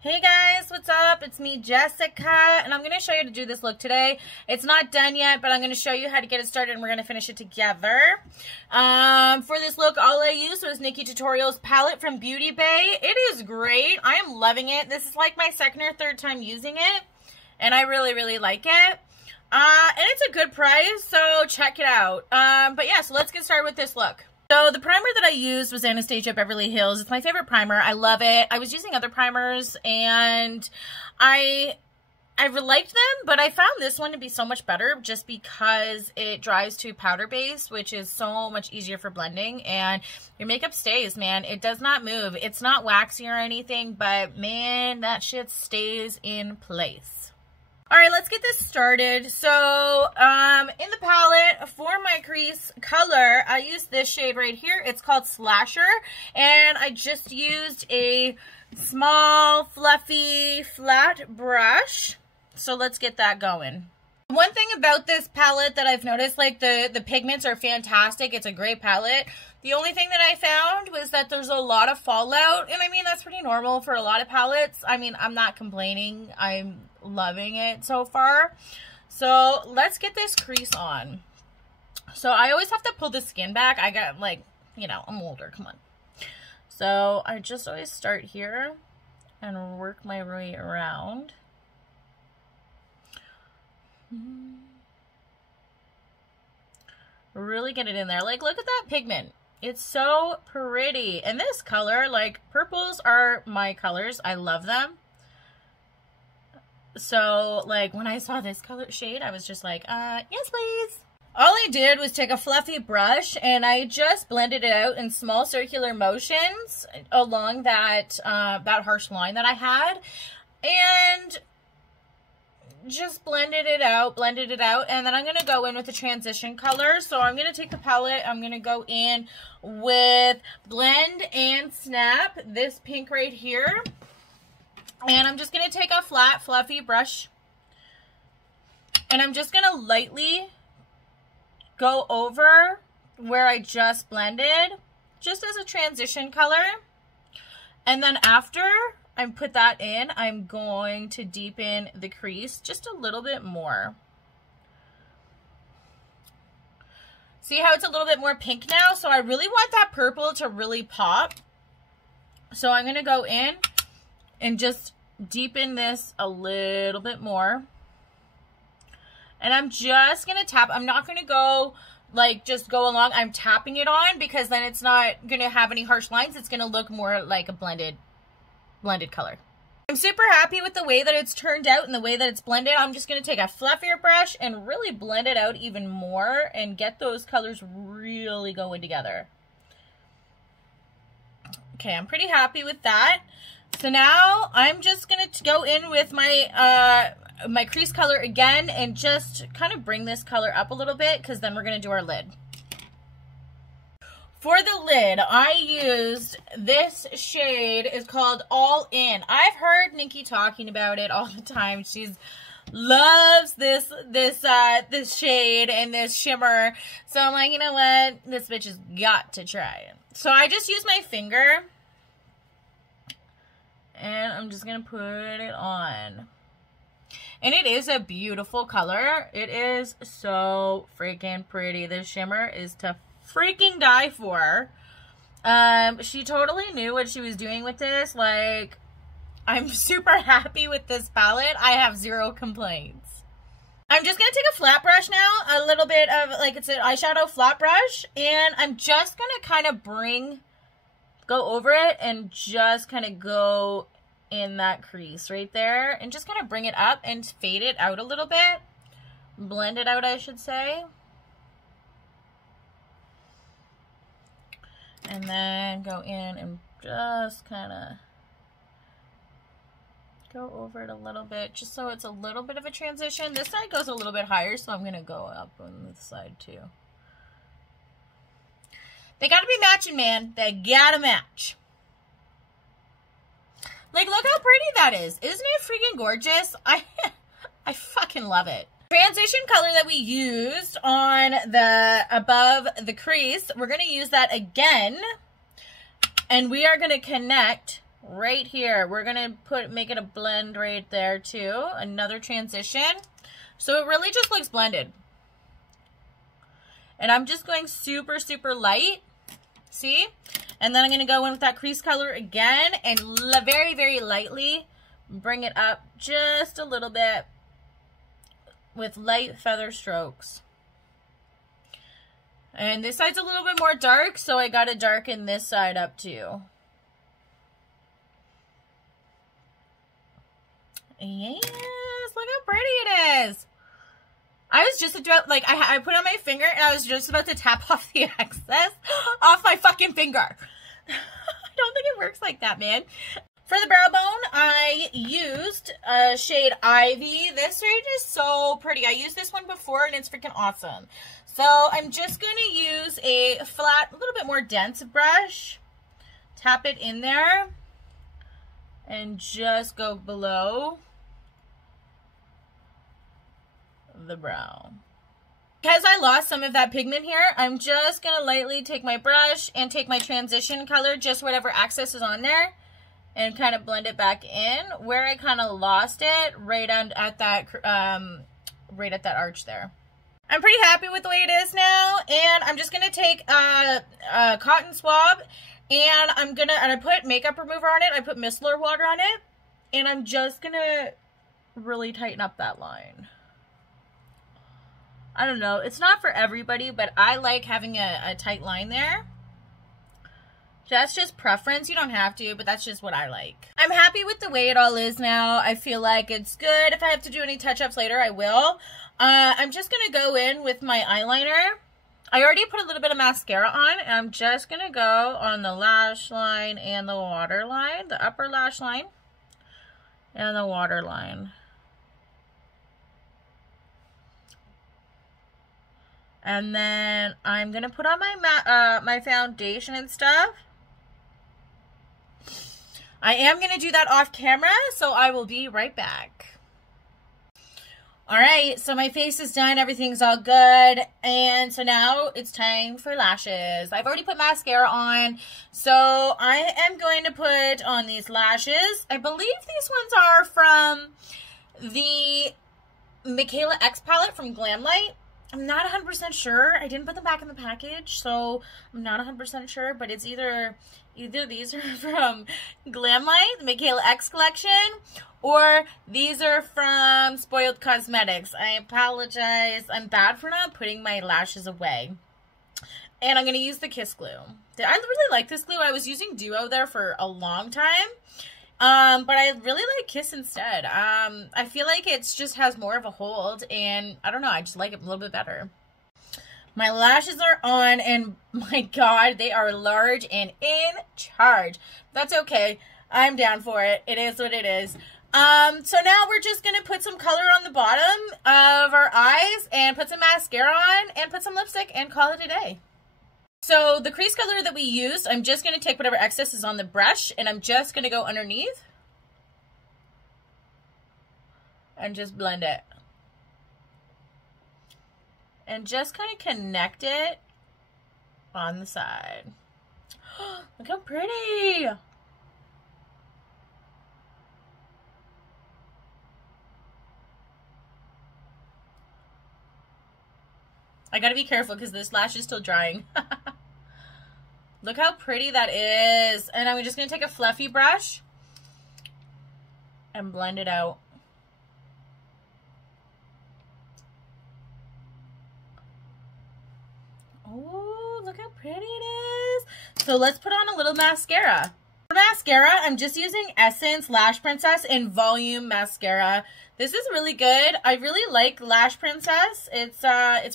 Hey guys, what's up? It's me, Jessica, and I'm going to show you how to do this look today. It's not done yet, but I'm going to show you how to get it started, and we're going to finish it together. For this look, all I used was Nikki Tutorials palette from Beauty Bay. It is great. I am loving it. This is like my second or third time using it, and I really, really like it. And it's a good price, so check it out. But yeah, so let's get started with this look. So the primer that I used was Anastasia Beverly Hills. It's my favorite primer. I love it. I was using other primers and I liked them, but I found this one to be so much better just because it dries to powder base, which is so much easier for blending, and your makeup stays, man. It does not move. It's not waxy or anything, but man, that stays in place. All right, let's get this started. So, in the palette for my crease color, I used this shade right here. It's called Slasher, and I just used a small, fluffy, flat brush. So let's get that going. One thing about this palette that I've noticed, like the pigments are fantastic. It's a great palette. The only thing that I found was that there's a lot of fallout, and I mean, that's pretty normal for a lot of palettes. I mean, I'm not complaining. I'm loving it so far. So let's get this crease on. So I always have to pull the skin back. I got, like, you know, I'm older, come on. So I just always start here and work my way around. Really get it in there. Like, look at that pigment. It's so pretty. And this color, like, purples are my colors. I love them. So, like, when I saw this color shade, I was just like, yes, please. All I did was take a fluffy brush and I just blended it out in small circular motions along that, that harsh line that I had. And just blended it out, and then I'm going to go in with the transition color. So I'm going to take the palette, I'm going to go in with Blend and Snap, this pink right here. And I'm just going to take a flat, fluffy brush, and I'm just going to lightly go over where I just blended, just as a transition color. And then after I put that in, I'm going to deepen the crease just a little bit more. See how it's a little bit more pink now? So I really want that purple to really pop. So I'm going to go in and just deepen this a little bit more. And I'm just going to tap. I'm not going to go, like, just go along. I'm tapping it on because then it's not going to have any harsh lines. It's going to look more like a blended color. I'm super happy with the way that it's turned out and the way that it's blended. I'm just going to take a fluffier brush and really blend it out even more and get those colors really going together. Okay, I'm pretty happy with that. So now I'm just going to go in with my my crease color again and just kind of bring this color up a little bit, because then we're going to do our lid. For the lid, I used this shade. It's called All In. I've heard Nikki talking about it all the time. She loves this shade and this shimmer. So I'm like, you know what? This bitch has got to try it. So I just use my finger, and I'm just going to put it on. And it is a beautiful color. It is so freaking pretty. This shimmer is to freaking die for. She totally knew what she was doing with this. Like, I'm super happy with this palette. I have zero complaints. I'm just going to take a flat brush now, a little bit of, like, it's an eyeshadow flat brush, and I'm just going to kind of go over it and just kind of go in that crease right there and just kind of bring it up and fade it out a little bit. Blend it out, I should say. And then go in and just kind of go over it a little bit, just so it's a little bit of a transition. This side goes a little bit higher, so I'm going to go up on this side too. They got to be matching, man. They got to match. Like, look how pretty that is. Isn't it freaking gorgeous? I fucking love it. Transition color that we used on the above the crease, we're going to use that again, and we are going to connect right here. We're gonna make it a blend right there too. Another transition. So it really just looks blended. And I'm just going super, super light. See? And then I'm gonna go in with that crease color again and very, very lightly bring it up just a little bit with light feather strokes. And this side's a little bit more dark, so I gotta darken this side up too. Yes, look how pretty it is. I was just about, like, I put on my finger and I was just about to tap off the excess off my fucking finger. I don't think it works like that, man. For the brow bone, I used shade Ivy. This shade is so pretty. I used this one before and it's freaking awesome. So I'm just going to use a flat, a little bit more dense brush. Tap it in there. And just go below the brow. Because I lost some of that pigment here, I'm just going to lightly take my brush and take my transition color, just whatever excess is on there, and kind of blend it back in where I kind of lost it, right at that arch there. I'm pretty happy with the way it is now, and I'm just going to take a cotton swab, and I put makeup remover on it, I put micellar water on it, and I'm just going to really tighten up that line. I don't know, it's not for everybody, but I like having a tight line there. That's just preference. You don't have to, but that's just what I like. I'm happy with the way it all is now. I feel like it's good. If I have to do any touch-ups later, I will. I'm just going to go in with my eyeliner. I already put a little bit of mascara on, and I'm just going to go on the lash line and the waterline, the upper lash line and the waterline. And then I'm going to put on my foundation and stuff. I am going to do that off camera, so I will be right back. Alright, so my face is done. Everything's all good. And so now it's time for lashes. I've already put mascara on, so I am going to put on these lashes. I believe these ones are from the Michaela X palette from Glamlight. I'm not 100% sure. I didn't put them back in the package, so I'm not 100% sure, but it's either these are from Glamlight, the Michaela X collection, or these are from Spoiled Cosmetics. I apologize. I'm bad for not putting my lashes away. And I'm going to use the Kiss Glue. I really like this glue. I was using Duo there for a long time. But I really like Kiss instead. I feel like it just has more of a hold, and I don't know, I just like it a little bit better. My lashes are on, and my God, they are large and in charge. That's okay. I'm down for it. It is what it is. So now we're just going to put some color on the bottom of our eyes, and put some mascara on, and put some lipstick, and call it a day. So the crease color that we used, I'm just going to take whatever excess is on the brush, and I'm just going to go underneath and just blend it. And just kind of connect it on the side. Look how pretty! I gotta be careful because this lash is still drying. Look how pretty that is. And I'm just gonna take a fluffy brush and blend it out. Oh, look how pretty it is. So let's put on a little mascara. For mascara, I'm just using Essence Lash Princess in Volume Mascara. This is really good. I really like Lash Princess. It's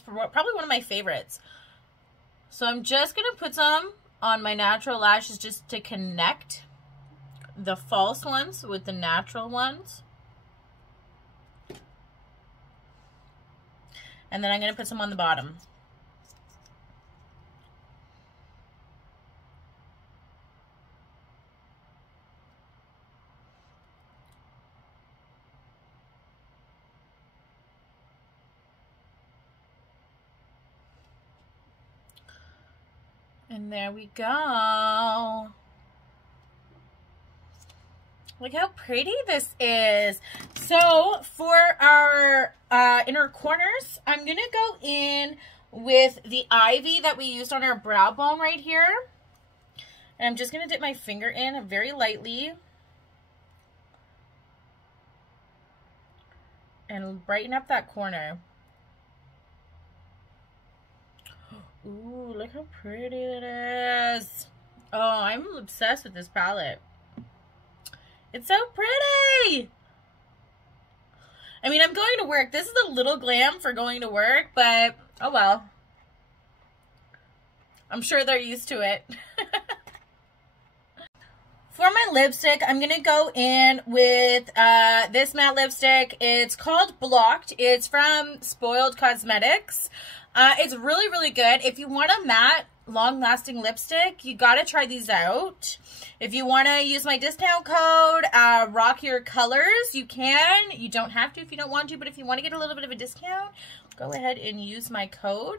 probably one of my favorites. So I'm just going to put some on my natural lashes just to connect the false ones with the natural ones. And then I'm going to put some on the bottom. And there we go. Look how pretty this is. So for our inner corners, I'm going to go in with the ivy that we used on our brow bone right here. And I'm just going to dip my finger in very lightly. And brighten up that corner. Ooh, look how pretty it is. Oh, I'm obsessed with this palette. It's so pretty. I mean, I'm going to work. This is a little glam for going to work, but oh well. I'm sure they're used to it. For my lipstick, I'm going to go in with this matte lipstick. It's called Blocked. It's from Spoiled Cosmetics. It's really, really good. If you want a matte, long-lasting lipstick, you got to try these out. If you want to use my discount code, Rock Your Colors, you can. You don't have to if you don't want to, but if you want to get a little bit of a discount, go ahead and use my code.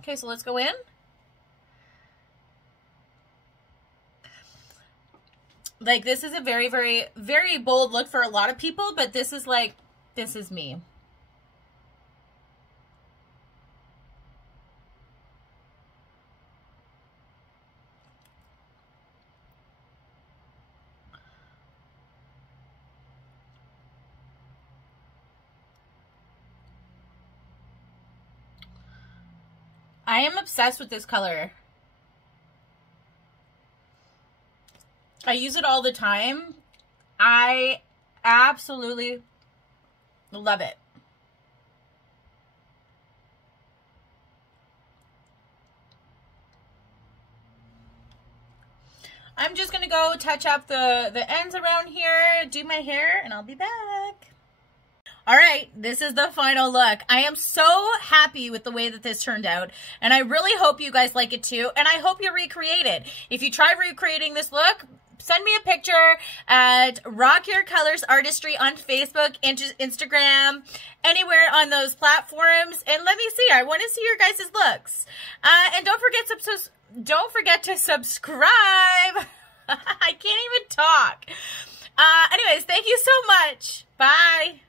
Okay, so let's go in. Like, this is a very, very, very bold look for a lot of people, but this is like, this is me. I am obsessed with this color. I use it all the time. I absolutely love it. I'm just going to go touch up the ends around here, do my hair, and I'll be back. All right, this is the final look. I am so happy with the way that this turned out, and I really hope you guys like it too, and I hope you recreate it. If you try recreating this look, send me a picture at Rock Your Colors Artistry on Facebook, Instagram, anywhere on those platforms, and let me see. I want to see your guys' looks. And don't forget to subscribe. I can't even talk. Anyways, thank you so much. Bye.